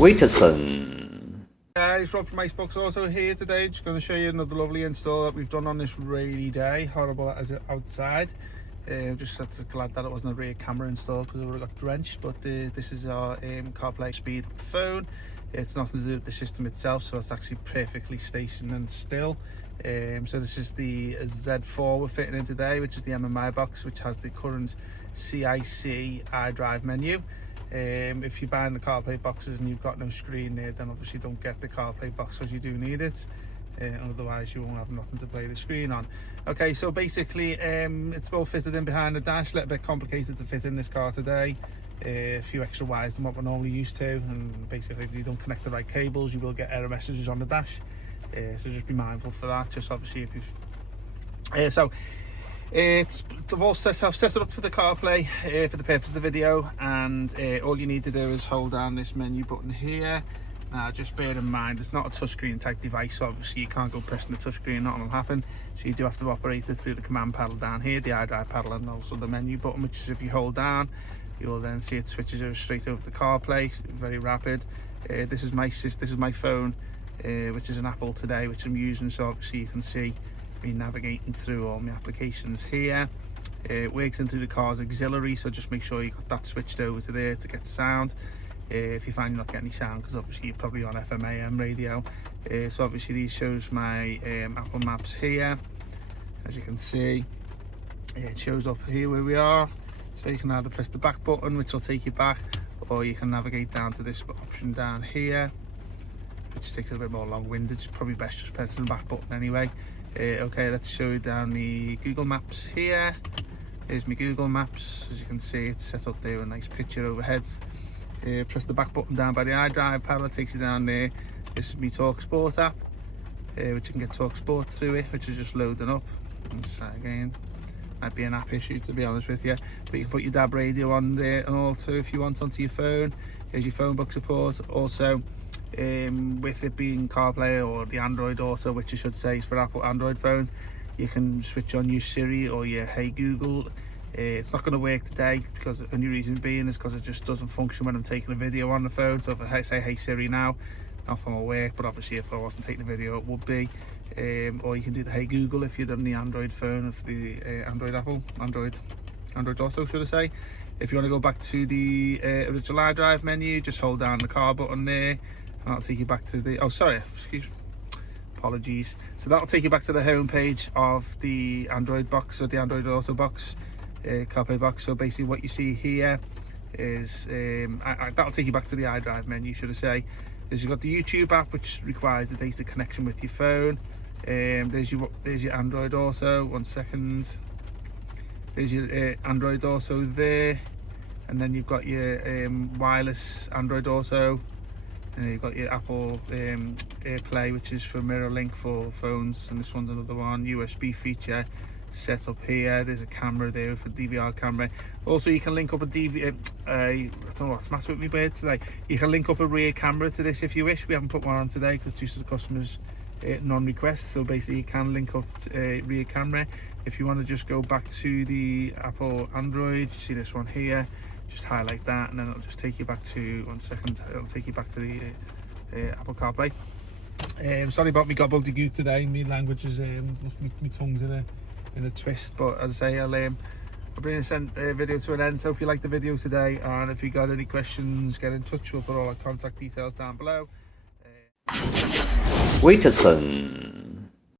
WITSON. Guys, Rob from Icebox Auto here today. Just going to show you another lovely install that we've done on this rainy day. Horrible as it outside. Just glad that it wasn't a rear camera install because I would have got drenched. But this is our CarPlay speed of the phone. It's nothing to do with the system itself, so it's actually perfectly stationed and still. So this is the Z4 we're fitting in today, which is the MMI box, which has the current CIC iDrive menu. If you're buying the CarPlay boxes and you've got no screen there, then obviously don't get the CarPlay box because you do need it. Otherwise you won't have nothing to play the screen on. Okay, so basically it's both fitted in behind the dash. A little bit complicated to fit in this car today. A few extra wires than what we're normally used to, and basically if you don't connect the right cables you will get error messages on the dash. So just be mindful for that. Just obviously if you've I've set it up for the CarPlay for the purpose of the video, and all you need to do is hold down this menu button here. Now just bear in mind it's not a touchscreen type device, so obviously you can't go pressing the touchscreen, nothing will happen. So you do have to operate it through the command panel down here, the iDrive panel, and also the menu button, which is if you hold down you'll then see it switches over straight over to CarPlay. Very rapid. This is my phone, which is an Apple today, which I'm using, so obviously you can see me navigating through all my applications here. It works in through the car's auxiliary, so just make sure you got that switched over to there to get sound. If you find you're not getting any sound, because obviously you're probably on FM AM radio. So obviously these shows my Apple Maps here. As you can see, it shows up here where we are. So you can either press the back button, which will take you back, or you can navigate down to this option down here, which takes a bit more long-winded. It's probably best just pressing the back button anyway. Okay, let's show you down the Google Maps here. Here's my Google Maps. As you can see, it's set up there with a nice picture overhead. Press the back button down by the iDrive panel, it takes you down there. This is my Talk Sport app, which you can get Talk Sport through it, which is just loading up. Let's try again. Might be an app issue, to be honest with you, but you can put your DAB radio on there and all too if you want onto your phone. Here's your phone book support. Also, with it being CarPlay or the Android Auto, which I should say is for Apple Android phones, you can switch on your Siri or your Hey Google. It's not going to work today because the only reason being is because it just doesn't function when I'm taking a video on the phone. So if I say Hey Siri now, nothing will work, but obviously if I wasn't taking the video it would be. Or you can do the Hey Google if you're on the Android phone of the Android Auto, should I say. If you want to go back to the original iDrive menu, just hold down the car button there, and that'll take you back to the apologies. So that'll take you back to the home page of the Android box, or the Android Auto box, CarPlay box. So basically what you see here is that'll take you back to the iDrive menu, should I say. Is you've got the YouTube app, which requires the data connection with your phone. There's your Android Auto. One second. There's your Android Auto there, and then you've got your wireless Android Auto, and you've got your Apple AirPlay, which is for mirror link for phones, and this one's another one. USB feature set up here. There's a camera there for DVR camera. Also, you can link up a I don't know what's massive with me bird today. You can link up a rear camera to this if you wish. We haven't put one on today because due to the customer's non-request. So basically you can link up to a rear camera. If you want to just go back to the Apple Android, you see this one here, just highlight that, and then it'll just take you back to, one second, it'll take you back to the Apple CarPlay. Sorry about me gobbledygook today. My language is my tongue's in a twist, but as I say, I'll bring this video to an end. So hope you liked the video today, and if you got any questions, get in touch. We'll put all our contact details down below. WITSON.